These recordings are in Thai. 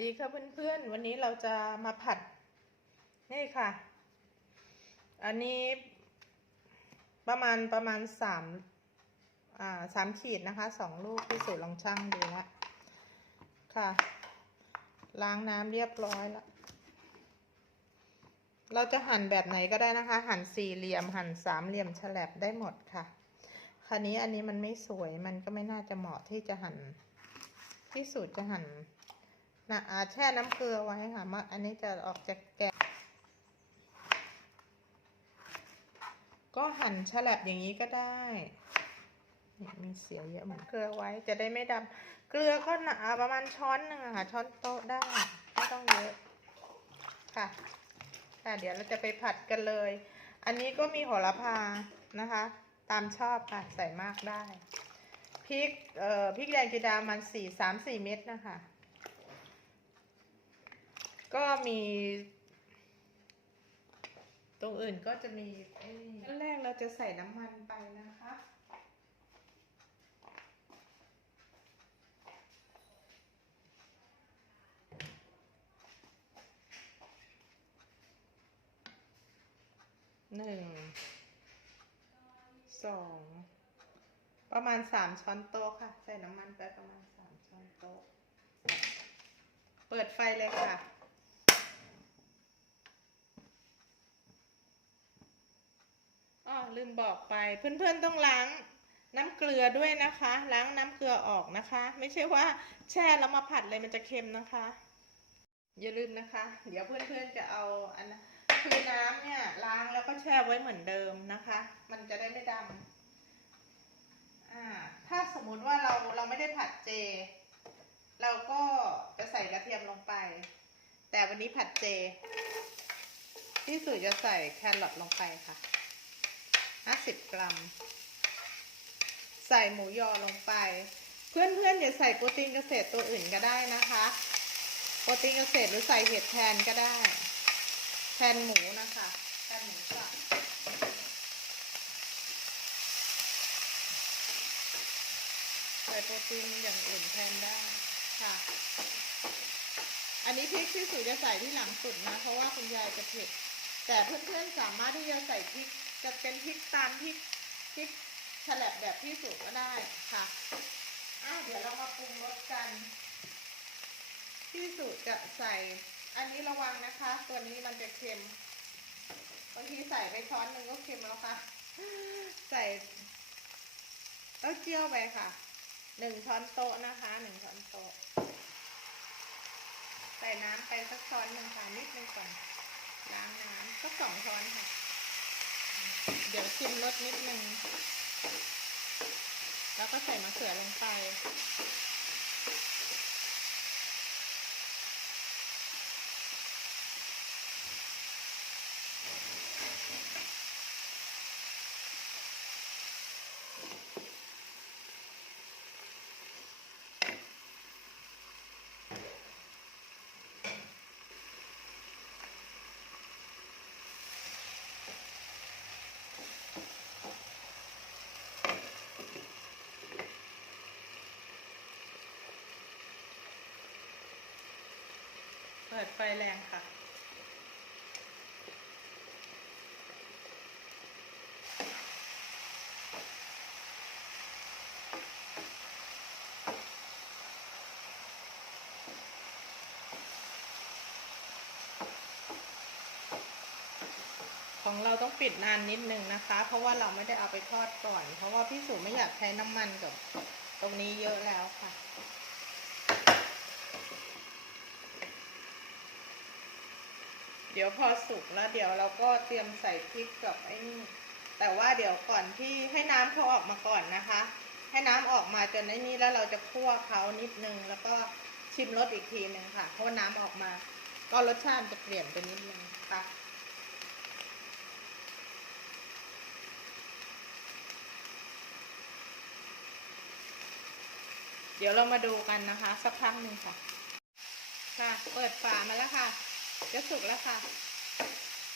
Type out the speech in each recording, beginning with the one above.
ดีค่ะเพื่อนๆ วันนี้เราจะมาผัด นี่ค่ะ อันนี้ประมาณประมาณสามอ่าสามขีดนะคะสองลูกที่สูตรลองช่างดูละค่ะ ล้างน้ำเรียบร้อยแล้ว เราจะหั่นแบบไหนก็ได้นะคะ หั่นสี่เหลี่ยมหั่นสามเหลี่ยมฉลับได้หมดค่ะคราวนี้อันนี้มันไม่สวยมันก็ไม่น่าจะเหมาะที่จะหั่นที่สูตรจะหั่น นะอาแช่น้ำเกลือไว้ค่ะมาอันนี้จะออกจากแกะก็หั่นฉลับอย่างนี้ก็ได้เนี่ยมีเสียเยอะเหมือนเกลือไว้จะได้ไม่ดำเกลือก็หนาประมาณช้อนหนึ่งค่ะช้อนโต๊ะได้ไม่ต้องเยอะค่ะค่ะเดี๋ยวเราจะไปผัดกันเลย อันนี้ก็มีโหระพานะคะ ตามชอบค่ะใส่มากได้พริกเอ่อพริกแดงจีดามันสี่สามสี่เม็ดนะคะ ก็มี ตรงอื่นก็จะมีขั้นแรกเราจะใส่น้ำมันไปนะคะ หนึ่ง สอง ประมาณสามช้อนโต๊ะค่ะ ใส่น้ำมันไปประมาณสามช้อนโต๊ะ เปิดไฟเลยค่ะ อ๋อ ลืมบอกไป เพื่อนๆต้องล้างน้ำเกลือด้วยนะคะ ล้างน้ำเกลือออกนะคะ ไม่ใช่ว่าแช่แล้วมาผัดเลยมันจะเค็มนะคะ อย่าลืมนะคะ เดี๋ยวเพื่อนๆจะเอาอันคือน้ำเนี่ยล้างแล้วก็แช่ไว้เหมือนเดิมนะคะ มันจะได้ไม่ดำอ่าถ้าสมมุติว่าเราเราไม่ได้ผัดเจ เราก็จะใส่กระเทียมลงไป แต่วันนี้ผัดเจ ที่สุดจะใส่แครอทลงไปค่ะ 50 กรัม ใส่หมูยอลงไป เพื่อนๆอย่าใส่โปรตีนเกษตรตัวอื่นก็ได้นะคะ โปรตีนเกษตรหรือใส่เห็ดแทนก็ได้ แทนหมูนะคะแทนหมูสับใส่โปรตีนอย่างอื่นแทนได้ค่ะ อันนี้พริกที่สุจะใส่ที่หลังสุดนะ เพราะว่าคุณยายจะเผ็ด แต่เพื่อนๆสามารถที่จะใส่พริก จะเป็นพริกตามพริกพริกฉลับแบบที่สุก็ได้ค่ะอ้าเดี๋ยวเรามาปรุงรสกัน ที่สุดจะใส่ อันนี้ระวังนะคะ ตัวนี้มันจะเค็มบางทีใส่ไปช้อนหนึ่งก็เค็มแล้วค่ะ ใส่เต้าเจี้ยวไปค่ะหนึ่งช้อนโต๊ะนะคะหนึ่งช้อนโต๊ะใส่น้ำไปสักช้อนหนึ่งค่ะนิดนึงก่อนล้างน้ำสักสองช้อนค่ะ เดี๋ยวชิมรสนิดนึง แล้วก็ใส่มะเขือลงไป เปิดไฟแรงค่ะ ของเราต้องปิดนานนิดนึงนะคะ เพราะว่าเราไม่ได้เอาไปทอดก่อน เพราะว่าพี่สุไม่อยากใช้น้ำมันกับตรงนี้เยอะแล้วค่ะ เดี๋ยวพอสุกแล้วเดี๋ยวเราก็เตรียมใส่พริกกับไอ้นี่แต่ว่าเดี๋ยวก่อนที่ให้น้ำเขาออกมาก่อนนะคะ ให้น้ำออกมาจนไอ้นี่แล้วเราจะคั่วเขานิดนึง แล้วก็ชิมรสอีกทีหนึ่งค่ะเพราะว่าน้ำออกมา ก็รสชาติจะเปลี่ยนไปนิดนึงค่ะเดี๋ยวเรามาดูกันนะคะ สักพักหนึ่งค่ะ ค่ะ เปิดฝามาแล้วค่ะ จะสุกแล้วค่ะ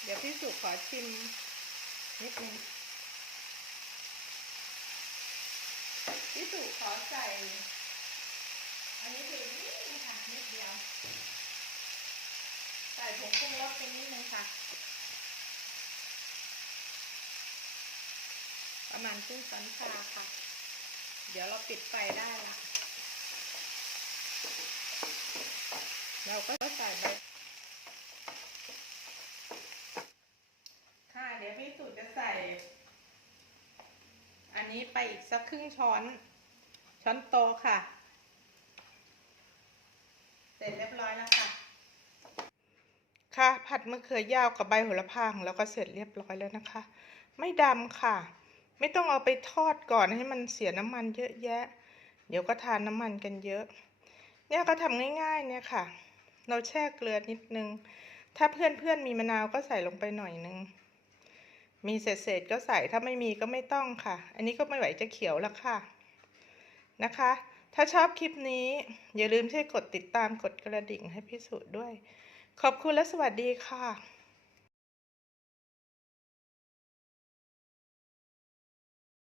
เดี๋ยวพี่สุขอชิมนิดนึงพี่สุขอใส่ อันนี้ถึงนิดนึงค่ะนิดเดียว ใส่ผงปรุงรสไปนิดนึงค่ะ ประมาณครึ่งช้อนชาค่ะ เดี๋ยวเราปิดไฟได้ละเราก็ใส่ไปค่ะ เดี๋ยวพี่สุจะใส่ อันนี้ไปอีกสักครึ่งช้อน ช้อนโตค่ะ เสร็จเรียบร้อยแล้วค่ะ ค่ะ ผัดมะเขือยาวกับใบโหระพาของเราก็เสร็จเรียบร้อยแล้วนะคะ ไม่ดำค่ะ ไม่ต้องเอาไปทอดก่อนให้มันเสียน้ำมันเยอะแยะ เดี๋ยวก็ทานน้ำมันกันเยอะ เนี่ยก็ทำง่ายๆเนี่ยค่ะ เราแช่เกลือนิดนึงถ้าเพื่อนๆมีมะนาวก็ใส่ลงไปหน่อยนึง มีเศษๆก็ใส่ถ้าไม่มีก็ไม่ต้องค่ะ อันนี้ก็ไม่ไหวจะเขียวแล้วค่ะนะคะ ถ้าชอบคลิปนี้ อย่าลืมช่วยกดติดตามกดกระดิ่งให้พี่สุด้วย ขอบคุณและสวัสดีค่ะ